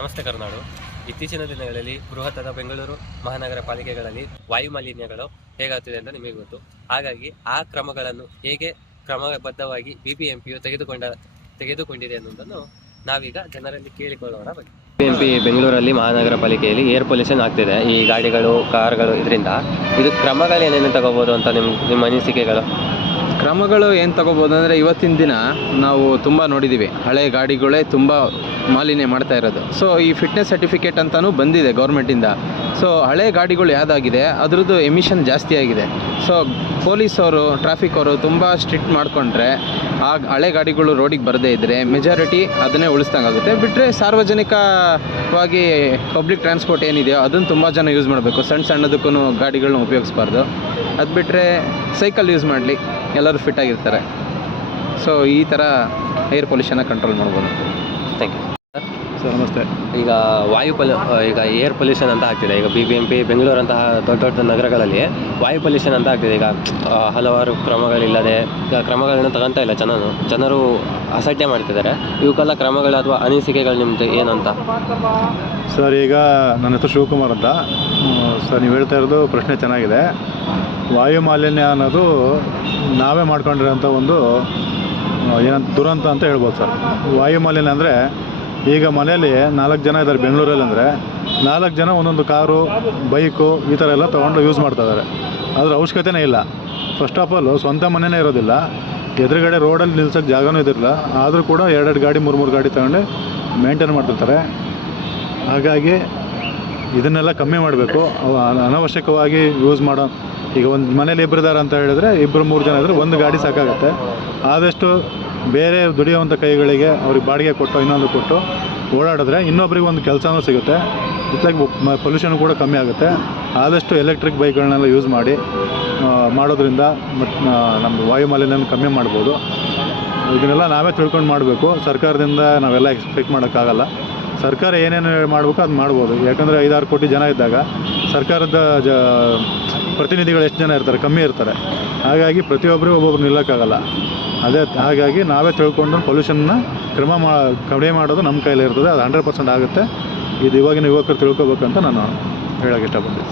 ನಮಸ್ತೆ ಕರ್ನಾಡು. ಇತ್ತೀಚಿನ ದಿನಗಳಲ್ಲಿ ಬೃಹತ್ತಾದ ಬೆಂಗಳೂರು ಮಹಾನಗರ ಪಾಲಿಕೆಗಳಲ್ಲಿ ವಾಯು ಮಾಲಿನ್ಯಗಳು ಹೇಗಾಗ್ತಿದೆ ಅಂತ ನಿಮಗೆ ಗೊತ್ತು. ಹಾಗಾಗಿ ಆ ಕ್ರಮಗಳನ್ನು ಹೇಗೆ ಕ್ರಮಬದ್ಧವಾಗಿ ಬಿಬಿಎಂಪಿಯು ತೆಗೆದುಕೊಂಡಿದೆ ಅನ್ನೋದನ್ನು ನಾವೀಗ ಜನರಲ್ಲಿ ಕೇಳಿಕೊಳ್ಳೋಣ. ಬಿಬಿಎಂಪಿ ಬೆಂಗಳೂರಲ್ಲಿ ಮಹಾನಗರ ಪಾಲಿಕೆಯಲ್ಲಿ ಏರ್ ಪೊಲ್ಯೂಷನ್ ಆಗ್ತಿದೆ, ಈ ಗಾಡಿಗಳು ಕಾರ್ಗಳು ಇದರಿಂದ. ಇದು ಕ್ರಮಗಳು ಏನೇನು ತಗೋಬೋದು ಅಂತ ನಿಮ್ಮ ಅನಿಸಿಕೆಗಳು? ಕ್ರಮಗಳು ಏನು ತಗೋಬೋದು ಅಂದರೆ, ಇವತ್ತಿನ ದಿನ ನಾವು ತುಂಬ ನೋಡಿದ್ದೀವಿ, ಹಳೆ ಗಾಡಿಗಳೇ ತುಂಬ ಮಾಲಿನ್ಯ ಮಾಡ್ತಾ ಇರೋದು. ಸೊ ಈ ಫಿಟ್ನೆಸ್ ಸರ್ಟಿಫಿಕೇಟ್ ಅಂತಲೂ ಬಂದಿದೆ ಗೌರ್ಮೆಂಟಿಂದ. ಸೊ ಹಳೆ ಗಾಡಿಗಳು ಯಾವುದಾಗಿದೆ ಅದರದ್ದು ಎಮಿಷನ್ ಜಾಸ್ತಿ ಆಗಿದೆ. ಸೊ ಪೊಲೀಸವರು, ಟ್ರಾಫಿಕ್ ಅವರು ತುಂಬ ಸ್ಟ್ರಿಕ್ಟ್ ಮಾಡಿಕೊಂಡ್ರೆ ಆ ಹಳೆ ಗಾಡಿಗಳು ರೋಡಿಗೆ ಬರದೇ ಇದ್ದರೆ ಮೆಜಾರಿಟಿ ಅದನ್ನೇ ಉಳಿಸ್ದಂಗಾಗುತ್ತೆ. ಬಿಟ್ಟರೆ ಸಾರ್ವಜನಿಕವಾಗಿ ಪಬ್ಲಿಕ್ ಟ್ರಾನ್ಸ್ಪೋರ್ಟ್ ಏನಿದೆಯೋ ಅದನ್ನು ತುಂಬ ಜನ ಯೂಸ್ ಮಾಡಬೇಕು. ಸಣ್ಣದಕ್ಕೂ ಗಾಡಿಗಳನ್ನ ಉಪಯೋಗಿಸ್ಬಾರ್ದು. ಅದು ಬಿಟ್ಟರೆ ಸೈಕಲ್ ಯೂಸ್ ಮಾಡಲಿ, ಎಲ್ಲರೂ ಫಿಟ್ಟಾಗಿರ್ತಾರೆ. ಸೊ ಈ ಥರ ಏರ್ ಪೊಲ್ಯೂಷನ್ನ ಕಂಟ್ರೋಲ್ ಮಾಡ್ಬೋದು. Thank you sir. ನಮಸ್ತೆ. ಈಗ ಈಗ ಏರ್ ಪೊಲ್ಯೂಷನ್ ಅಂತ ಆಗ್ತಿದೆ. ಈಗ ಬಿಬಿಎಂಪಿ ಬೆಂಗಳೂರಂತಹ ದೊಡ್ಡ ದೊಡ್ಡ ನಗರಗಳಲ್ಲಿ ವಾಯು ಪೊಲ್ಯೂಷನ್ ಅಂತ ಆಗ್ತಿದೆ. ಈಗ ಹಲವಾರು ಕ್ರಮಗಳಿಲ್ಲದೆ ಕ್ರಮಗಳನ್ನು ತಗೊತಾ ಇಲ್ಲ ಜನರು ಅಸಡ್ಡೆ ಮಾಡ್ತಿದ್ದಾರೆ. ಇವಕ್ಕೆಲ್ಲ ಕ್ರಮಗಳು ಅಥವಾ ಅನಿಸಿಕೆಗಳು ನಿಮ್ಮದು ಏನಂತ? ಸರ್, ಈಗ ನನ್ನ ಹೆಸರು ಶಿವಕುಮಾರ್ ಅಂತ. ಸರ್, ನೀವು ಹೇಳ್ತಾ ಇರೋದು ಪ್ರಶ್ನೆ ಚೆನ್ನಾಗಿದೆ. ವಾಯು ಮಾಲಿನ್ಯ ಅನ್ನೋದು ನಾವೇ ಮಾಡ್ಕೊಂಡಿರೋಂಥ ಒಂದು ಏನಂತ ದುರಂತ ಅಂತ ಹೇಳ್ಬೋದು ಸರ್. ವಾಯು ಮಾಲಿನ್ಯ ಅಂದರೆ, ಈಗ ಮನೆಯಲ್ಲಿ 4 ಜನ ಇದ್ದಾರೆ ಬೆಂಗಳೂರಲ್ಲಿ ಅಂದರೆ, 4 ಜನ ಒಂದೊಂದು ಕಾರು, ಬೈಕು ಈ ಥರ ಎಲ್ಲ ತೊಗೊಂಡು ಯೂಸ್ ಮಾಡ್ತಾಯಿದ್ದಾರೆ. ಅದ್ರ ಅವಶ್ಯಕತೆನೇ ಇಲ್ಲ. ಫಸ್ಟ್ ಆಫ್ ಆಲ್ ಸ್ವಂತ ಮನೆಯೇ ಇರೋದಿಲ್ಲ, ಎದುರುಗಡೆ ರೋಡಲ್ಲಿ ನಿಲ್ಸೋಕ್ಕೆ ಜಾಗನೂ ಇದಿರಲ್ಲ. ಆದರೂ ಕೂಡ 2 ಗಾಡಿ 3 ಗಾಡಿ ತಗೊಂಡು ಮೇಂಟೈನ್ ಮಾಡ್ತಿರ್ತಾರೆ. ಹಾಗಾಗಿ ಇದನ್ನೆಲ್ಲ ಕಮ್ಮಿ ಮಾಡಬೇಕು. ಅನವಶ್ಯಕವಾಗಿ ಯೂಸ್ ಮಾಡೋ, ಈಗ ಒಂದು ಮನೇಲಿ ಇಬ್ಬರಿದ್ದಾರೆ ಅಂತ ಹೇಳಿದ್ರೆ 2-3 ಜನ ಇದ್ದರೆ ಒಂದು ಗಾಡಿ ಸಾಕಾಗುತ್ತೆ. ಆದಷ್ಟು ಬೇರೆ ದುಡಿಯುವಂಥ ಕೈಗಳಿಗೆ ಅವ್ರಿಗೆ ಬಾಡಿಗೆ ಕೊಟ್ಟು ಇನ್ನೊಂದು ಕೊಟ್ಟು ಓಡಾಡಿದ್ರೆ ಇನ್ನೊಬ್ರಿಗೆ ಒಂದು ಕೆಲಸನೂ ಸಿಗುತ್ತೆ. ಜೊತೆಗೆ ಪೊಲ್ಯೂಷನ್ ಕೂಡ ಕಮ್ಮಿ ಆಗುತ್ತೆ. ಆದಷ್ಟು ಎಲೆಕ್ಟ್ರಿಕ್ ಬೈಕ್ಗಳನ್ನೆಲ್ಲ ಯೂಸ್ ಮಾಡೋದ್ರಿಂದ ನಮ್ಮ ವಾಯು ಮಾಲಿನ್ಯನ ಕಮ್ಮಿ ಮಾಡ್ಬೋದು. ಇದನ್ನೆಲ್ಲ ನಾವೇ ತಿಳ್ಕೊಂಡು ಮಾಡಬೇಕು. ಸರ್ಕಾರದಿಂದ ನಾವೆಲ್ಲ ಎಕ್ಸ್ಪೆಕ್ಟ್ ಮಾಡೋಕ್ಕಾಗಲ್ಲ. ಸರ್ಕಾರ ಏನೇನು ಮಾಡಬೇಕು ಅದು ಮಾಡ್ಬೋದು. ಯಾಕಂದರೆ 5-6 ಕೋಟಿ ಜನ ಇದ್ದಾಗ ಸರ್ಕಾರದ ಪ್ರತಿನಿಧಿಗಳು ಎಷ್ಟು ಜನ ಇರ್ತಾರೆ? ಕಮ್ಮಿ ಇರ್ತಾರೆ. ಹಾಗಾಗಿ ಪ್ರತಿಯೊಬ್ಬರು ಒಬ್ಬೊಬ್ರು ನಿಲ್ಲೋಕ್ಕಾಗಲ್ಲ. ಹಾಗಾಗಿ ನಾವೇ ತಿಳ್ಕೊಂಡು ಪೊಲ್ಯೂಷನ್ನ ಕಡಿಮೆ ಮಾಡೋದು ನಮ್ಮ ಕೈಲೇ ಇರ್ತದೆ. ಅದು 100% ಆಗುತ್ತೆ. ಇದು ಇವಾಗಿನ ಯುವಕರು ತಿಳ್ಕೊಬೇಕಂತ ನಾನು ಹೇಳೋಕ್ಕೆ ಇಷ್ಟಪಡ್ತೀನಿ.